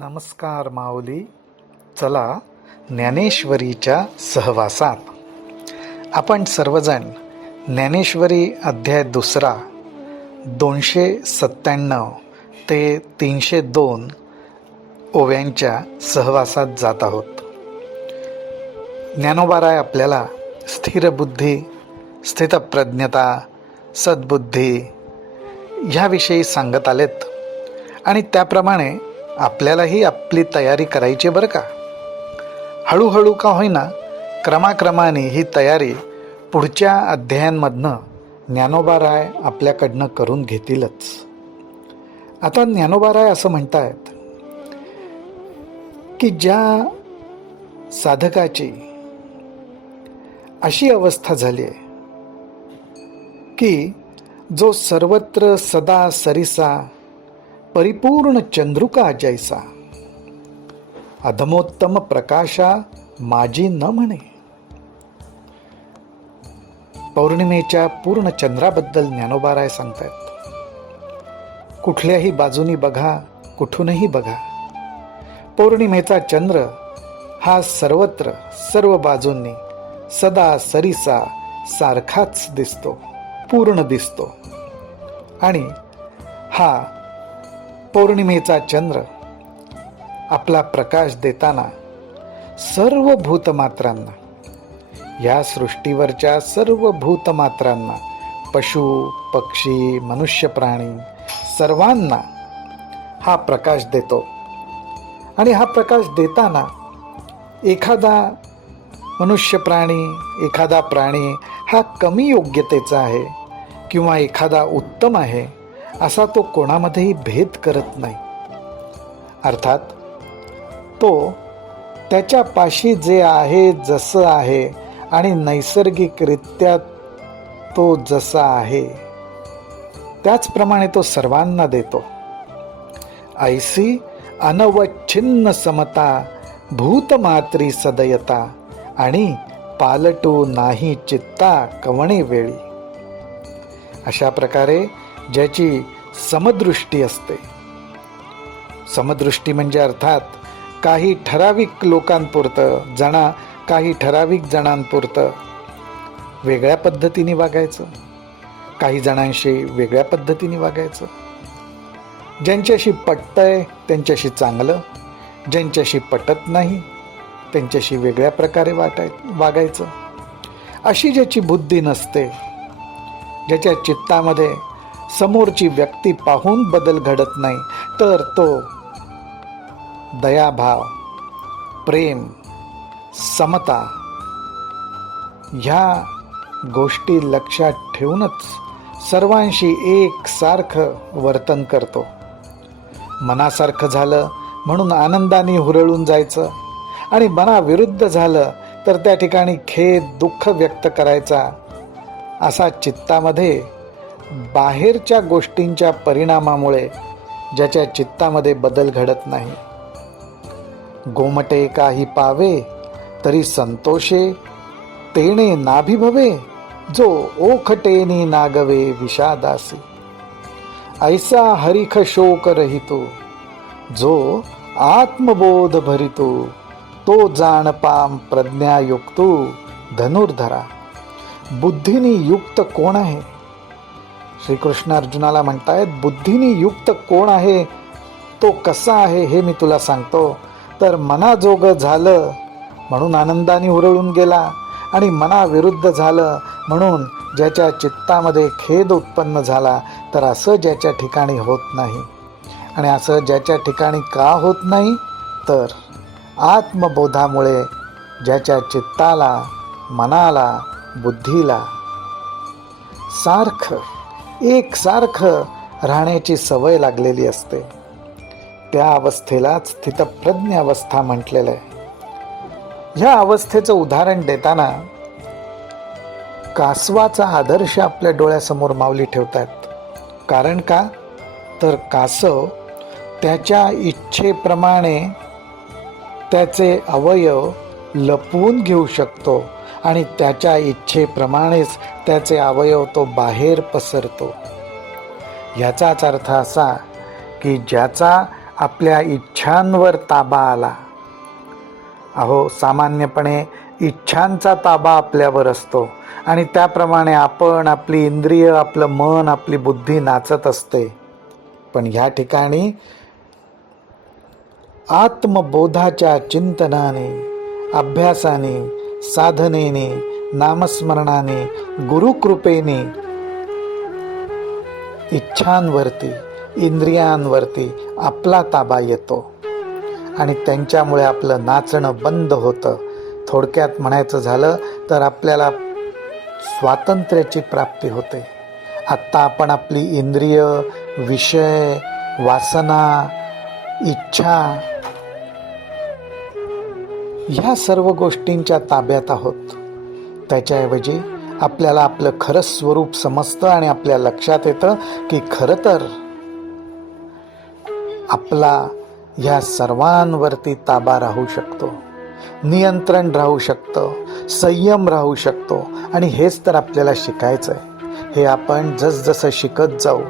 नमस्कार माऊली. चला ज्ञानेश्वरीच्या सहवासात आपण सर्वजण ज्ञानेश्वरी अध्याय 2 297 ते 302 ओव्यांच्या सहवासात जात आहोत. ज्ञानोबाराय आपल्याला स्थिर बुद्धी, स्थितप्रज्ञता, सद्बुद्धी ह्याविषयी सांगत आलेत आणि त्याप्रमाणे आपल्यालाही आपली तयारी करायची बरं का. हळूहळू का होईना क्रमाक्रमाने ही तयारी पुढच्या अध्यायांमधनं ज्ञानोबाराय आपल्याकडनं करून घेतीलच. आता ज्ञानोबाराय असं म्हणतायत की ज्या साधकाची अशी अवस्था झाली आहे की जो सर्वत्र सदा सरिसा परिपूर्ण चंद्रुका जैसा, अधमोत्तम प्रकाशा माझी न म्हणे. पौर्णिमेच्या पूर्ण चंद्राबद्दल ज्ञानोबाराय सांगतायत. कुठल्याही बाजूनी बघा, कुठूनही बघा, पौर्णिमेचा चंद्र हा सर्वत्र सर्व बाजूंनी सदा सरिसा सारखाच दिसतो, पूर्ण दिसतो. आणि हा पौर्णिमेचा चंद्र आपला प्रकाश देताना सर्व भूतमात्रांना, या सृष्टीवरच्या सर्व भूतमात्रांना, पशु पक्षी मनुष्य प्राणी सर्वांना हा प्रकाश देतो. आणि हा प्रकाश देताना एखादा मनुष्य प्राणी, एखादा प्राणी हा कमी योग्यतेचा आहे किंवा एखादा उत्तम आहे असा तो कोणामध्येही भेद करत नाही. अर्थात तो त्याच्या पाशी जे आहे, जसं आहे आणि नैसर्गिकरित्या तो जसा आहे त्याचप्रमाणे तो सर्वांना देतो. ऐसी अनवच्छिन्न समता भूतमात्री सदयता आणि पालटू नाही चित्ता कवणे वेळी. अशा प्रकारे ज्याची समदृष्टी असते, समदृष्टी म्हणजे अर्थात काही ठराविक लोकांपुरतं, काही ठराविक जणांपुरतं वेगळ्या पद्धतीने वागायचं, काही जणांशी वेगळ्या पद्धतीने वागायचं, ज्यांच्याशी पटतंय त्यांच्याशी चांगलं, ज्यांच्याशी पटत नाही त्यांच्याशी वेगळ्या प्रकारे वागायचं. अशी ज्याची बुद्धी नसते, ज्याच्या चित्तामध्ये समोरची व्यक्ती पाहून बदल घडत नाही, तर तो दयाभाव, प्रेम, समता ह्या गोष्टी लक्षात ठेवूनच सर्वांशी एकसारखं वर्तन करतो. मनासारखं झालं म्हणून आनंदाने हुरळून जायचं आणि मनाविरुद्ध झालं तर त्या ठिकाणी खेद, दुःख व्यक्त करायचा. असा चित्तामध्ये बाहेरच्या गोष्टींच्या परिणामामुळे ज्याच्या चित्तामध्ये बदल घडत नाही. गोमटे काही पावे तरी संतोषे तेणे नाभिभवे, जो ओखटेनी नागवे विषादासी. ऐसा हरिख शोक रहितो, जो आत्मबोध भरितो, तो जाणपाम प्रज्ञायुक्तो धनुर्धरा. बुद्धीनी युक्त कोण आहे? श्रीकृष्ण अर्जुनाला म्हणतायत, बुद्धीनी युक्त कोण आहे, तो कसा आहे हे मी तुला सांगतो. तर मनाजोगं झालं म्हणून आनंदाने हुरळून गेला आणि मनाविरुद्ध झालं म्हणून ज्याच्या चित्तामध्ये खेद उत्पन्न झाला, तर असं ज्याच्या ठिकाणी होत नाही. आणि असं ज्याच्या ठिकाणी का होत नाही, तर आत्मबोधामुळे ज्याच्या चित्ताला, मनाला, बुद्धीला एकसारखं राहण्याची सवय लागलेली असते. त्या अवस्थेलाच स्थितप्रज्ञ अवस्था म्हटलेलं आहे. ह्या अवस्थेचं उदाहरण देताना कासवाचा आदर्श आपल्या डोळ्यासमोर माऊली ठेवतात. कारण का, तर कासव त्याच्या इच्छेप्रमाणे त्याचे अवयव लपवून घेऊ शकतो आणि त्याच्या इच्छेप्रमाणेच त्याचे अवयव तो बाहेर पसरतो. याचाच अर्थ असा की ज्याचा आपल्या इच्छांवर ताबा आला. अहो, सामान्यपणे इच्छांचा ताबा आपल्यावर असतो आणि त्याप्रमाणे आपण, आपली इंद्रिय, आपलं मन, आपली बुद्धी नाचत असते. पण ह्या ठिकाणी आत्मबोधाच्या चिंतनाने, अभ्यासाने, साधनेने, नामस्मरणाने, गुरुकृपेने इच्छांवरती, इंद्रियांवरती आपला ताबा येतो आणि त्यांच्यामुळे आपलं नाचणं बंद होतं. थोडक्यात म्हणायचं झालं तर आपल्याला स्वातंत्र्याची प्राप्ती होते. आत्ता आपण आपली इंद्रिय, विषय, वासना, इच्छा ह्या सर्व गोष्टींच्या ताब्यात आहोत. त्याच्याऐवजी आपल्याला आपलं खरं स्वरूप समजतं आणि आपल्या लक्षात येतं की खरं तर आपला ह्या सर्वांवरती ताबा राहू शकतो, नियंत्रण राहू शकतं, संयम राहू शकतो. आणि हेच तर आपल्याला शिकायचं आहे. हे आपण जसजसं शिकत जाऊ,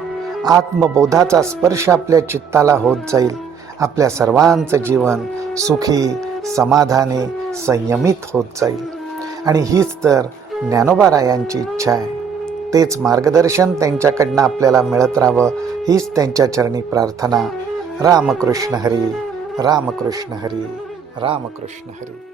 आत्मबोधाचा स्पर्श आपल्या चित्ताला होत जाईल, आपल्या सर्वांचं जीवन सुखी, समाधानी, संयमित होत जाईल. आणि हीच तर ज्ञानोबारायांची इच्छा आहे. तेच मार्गदर्शन त्यांच्याकडनं आपल्याला मिळत राहावं, हीच त्यांच्या चरणी प्रार्थना. रामकृष्ण हरी, रामकृष्ण हरी, रामकृष्ण हरी.